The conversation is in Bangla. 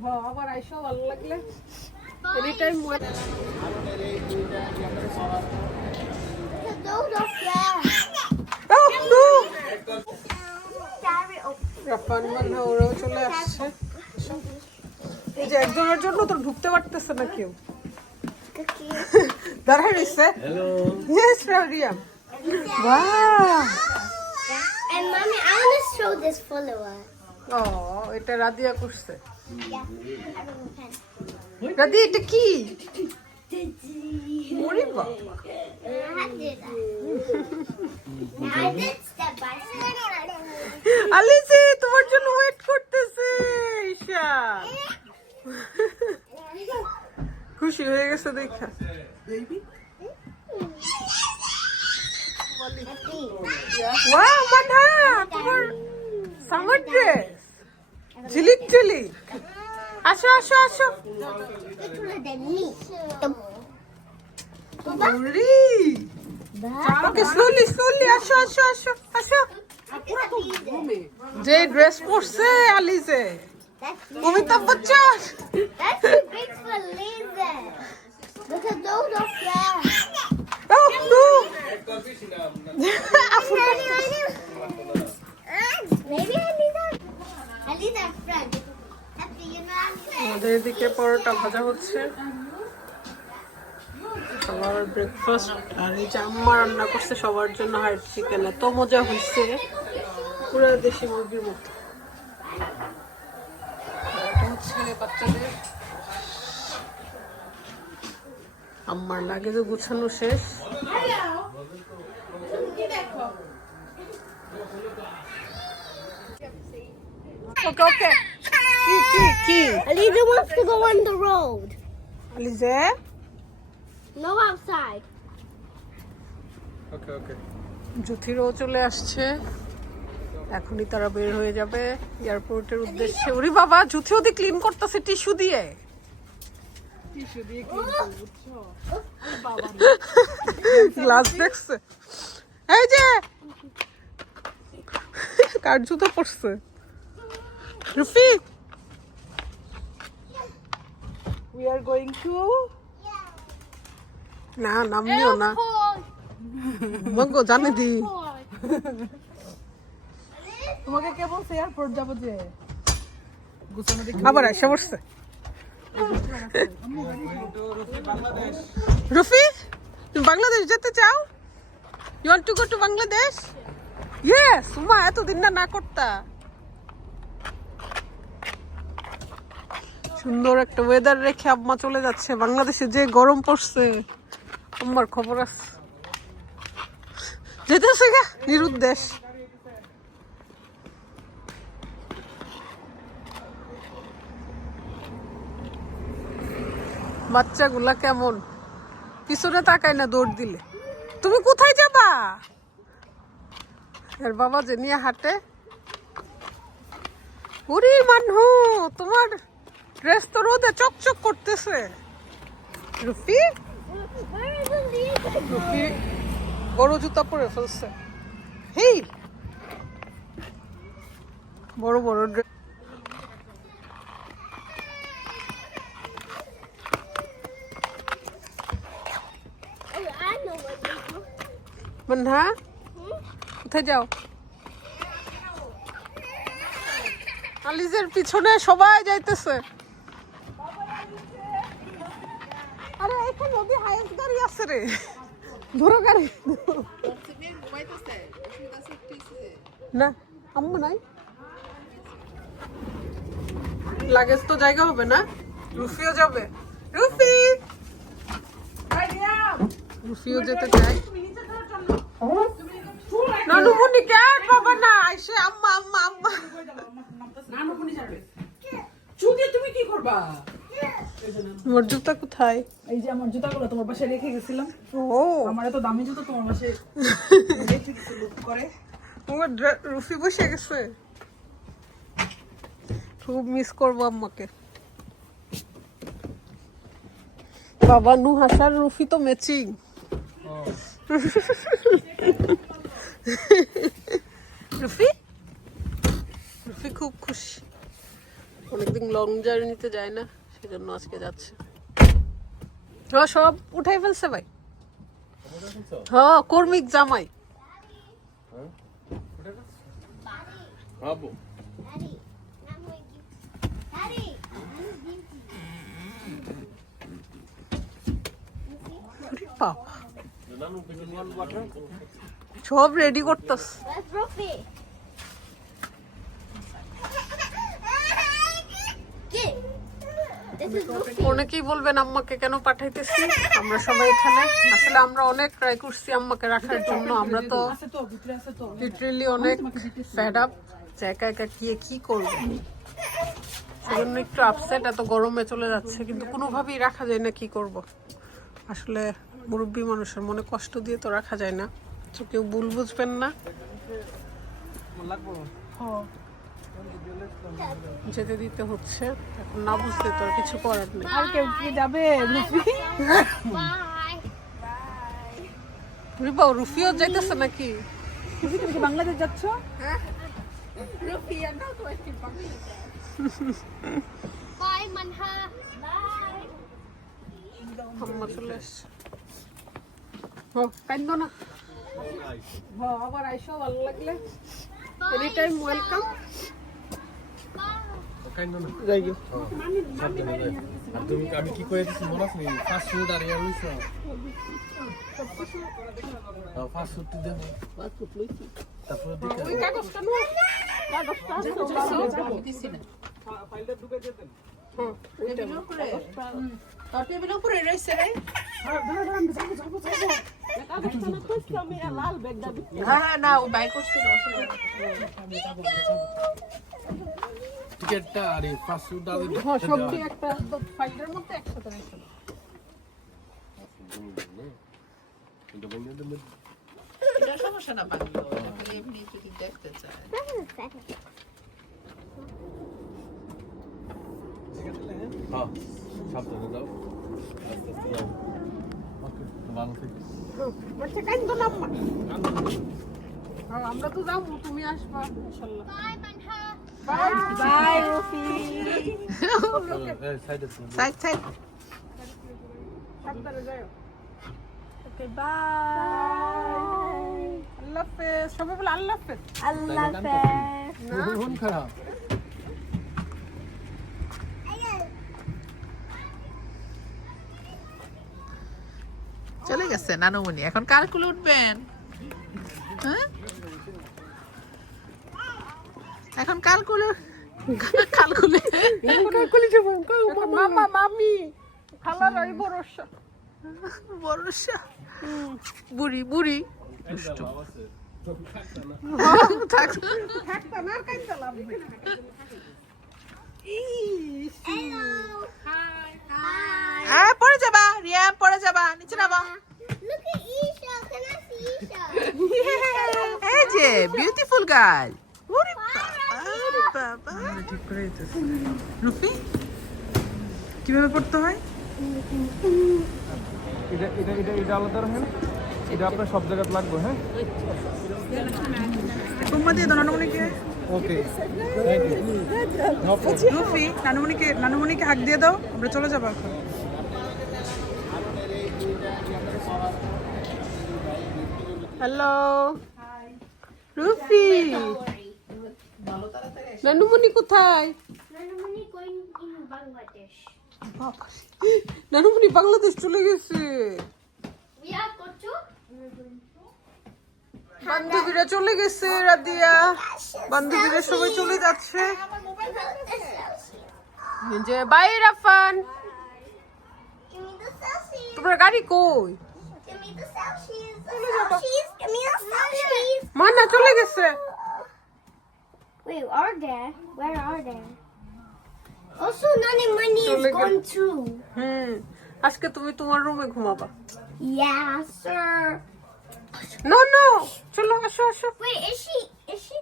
হ্যাঁ আবার আইসো ভালো লাগলে এনি টাইম ওরাও চলে আসছে এই যে একজনের জন্য তো ঢুকতে পারতেছে না কেউ দাঁড়া রইছে ইয়েস রাউরিয়া wow And mommy, I want to show this follower. ও এটা রাদিয়া করছে Yeah. রাদি এটা কি ওরে বাবা I did step by step. আলিসি তোমার জন্য ওয়েট করতেছে ঈশা খুশি হয়ে গেছে দেখা বেবি ওয়াও মানা তোমার সামার ড্রেস ঝিলিক ঝিলিক আসো আসো আসো Than me. ওরে ওকে স্লোলি স্লোলি আসো আসো আসো আসো যে ড্রেস পরছে আলিসে Amitabh Bachchan That's too big for laser. Look at those up there. Oh no! Maybe I need that. I need that friend. Happy, you know I'm saying. আমাদের এদিকে পরোটা ভাজা হচ্ছে সবার ব্রেকফাস্ট আর এই যে আম্মা রান্না করছে সবার জন্য হার্ড চিকেন এত মজা হয়েছে পুরো দেশি মুরগির মতো এটা হচ্ছে বাচ্চাদের আম্মার লাগেজ গুছানো শেষ ওকে ওকে কি Aliza wants to go on the road. আলিজে No outside. Okay, okay. জুথিরও চলে আসছে এখনই তারা বের হয়ে যাবে এয়ারপোর্টের উদ্দেশ্যে ওরে বাবা জুথি ওদি ক্লিন করতেছে টিস্যু দিয়ে গ্লাস দেখছে এই যে কার জুতো পড়ছে রুফি we are going to না নামনিও না মঙ্গো জানে দি তোমাকে কে বলছে এয়ারপোর্ট যাবো যে গুছানো দেখি আবার এসে পড়ছে রুফি তুমি বাংলাদেশ যেতে চাও you want to go to Bangladesh yes মা এতদিন না করতা সুন্দর একটা ওয়েদার রেখে আম্মা চলে যাচ্ছে বাংলাদেশে যে গরম পড়ছে আম্মার খবর আছে যেতেছে গা নিরুদ্দেশ বাচ্চাগুলা কেমন পিছনে তাকায় না দৌড় দিলে তুমি কোথায় যাবা এর বাবা যে নিয়ে হাঁটে ওরে মানহু তোমার ড্রেস তো রোদে চকচক করতেছে রুফি Where is Aliza? রুফি বড় জুতা পরে ফেলছে হেই বড় বড় dress Oh, I know what they do. Manha কোথায় যাও আলিজের পিছনে সবাই যাইতেছে আরে এখানে নদী হাইস্ট গাড়ি আছে রে বড় গাড়ি না আম্মু নাই লাগেজ তো জায়গা হবে না রুফিও যাবে রুফি রুফিও যেতে চায় নানু মুনি ক্যাট বাবা না আইসে আম্মা আম্মা আম্মা নানু কোনি যাবে চুকে তুমি কি করবা তোমার জুতা কোথায় এই যে আমার জুতাগুলো তোমার পাশে রেখে গেছিলাম ও আমার এত দামি জুতো তোমার পাশে রেখে কিছু লুক করে তোমার রুফি বসে গেছে খুব মিস করবো আম্মাকে বাবা নু হাসার রুফি তো ম্যাচিং রুফি রুফি খুব খুশি অনেকদিন লং জার্নিতে যায় না, সেজন্য আজকে যাচ্ছে। সব উঠাই ফেলছে ভাই। হ্যাঁ, কর্মিক জামাই। Daddy, I'm going to. Daddy, ওরে বাবা, সব রেডি করতেছ। Where's Ruffy? Get. This is Ruffy. অনেকেই বলবেন আম্মাকে কেন পাঠাইতেছি। আমরা সবাই এখানে আসলে আমরা অনেক ট্রাই করছি আম্মাকে রাখার জন্য। আমরা তো আছে তো ভিতরে আছে তো লিটারালি অনেক ফেড আপ, একা একা কি করবো, সেজন্য একটু আপসেট। এত গরমে চলে যাচ্ছে, কিন্তু কোনোভাবেই রাখা যায় না। কি করব, আসলে মুরব্বী মানুষের মনে কষ্ট দিয়ে তো রাখা যায় না, তো কেউ ভুল বুঝবেন না। যেতে দিতে হচ্ছে, এখন না বুঝলে তো আর কিছু করার নেই। আর কেউ কি যাবে রুফি? Bye. রিবা, রুফিও যাইতেছে নাকি? রুফি তুমি কি বাংলাদেশ যাচ্ছ? Bye, Manha. Bye. আম্মা চলে এসছে। কান্দো না, আবার আইসো, ভালো লাগলে এনি টাইম ওয়েলকাম। আমি কি করে দিচ্ছি মনে আছে ফাস্ট ফুড আর ইয়ার লইছ ফাস্ট ফুড দেন তারপর দিকে ওই কাগজটা নো, কাগজটা ফাইলটা ঢুকে দেন টেবিলের উপরে রয়েছে রে। হ্যাঁ না, ও বাই করছে না, টিকেটটা আর ফাস্ট ফুড আর সবটি একটা ফাইলের মধ্যে একসাথে রয়েছে। এটা সমস্যা না, বাংলা এমনি যদি দেখতে চায়। হ্যাঁ সাবধানে যাও আস্তে আস্তে যাও ওকে ভালো থেকো বলছে কান্দো না আম্মা। আমরা তো যাবো, তুমি আসবা ইনশাআল্লাহ। Bye, Manha. বাই রুফি। এই সাইডে সাইড সাইড। সাবধানে যাও। Okay bye. আল্লাহ হাফেজ। সবাই বলে আল্লাহ হাফেজ। আল্লাহ হাফেজ। মন খারাপ চলে গেছে নানুমণি, এখন কার কুলে উঠবেন? হ্যাঁ, এখন কাল কুলে মামা মামি খালার ওই ভরসা। ভরসা বুড়ি বুড়ি দুষ্টু থাকতো না, আর কান্দা লাগবে। Hello. Hi. Hi. হ্যাঁ, পড়ে যাবা রিয়া, পড়ে যাবা, নিচে নামা। Look at Isha. Can I see Isha? এই যে বিউটিফুল গার্ল। ওরে বাবা, ঠিক করে দিতেছে। রুফি কিভাবে পড়তে হয়? এটা আলাদা রাখেন, এটা আপনার সব জায়গাতে লাগবে। হ্যাঁ তোমার দিয়ে দাও নানুমণিকে। ওকে রুফি নানুমণিকে হাক দিয়ে দাও, আমরা চলে যাবো এখন। হ্যালো রুফি, নানুমণি কোথায়? Nanumani going in Bangladesh. নানুমণি Bangladesh চলে গেছে। We are going to. বান্ধবীরা চলে গেছে, রাদিয়া বান্ধবীরা সবাই চলে যাচ্ছে। যে bye Rafan, Give me the selfies. তোমার গাড়ি কই? Give me the selfies. The selfies. Give me the selfies. মানা চলে গেছে। Wait, are there? Where are they? Also, Nani Money is Chole gone too. আজকে তুমি তোমার রুমে ঘুমাবা। Yeah, sir. না না, চলো আসো আসো। Wait, is she?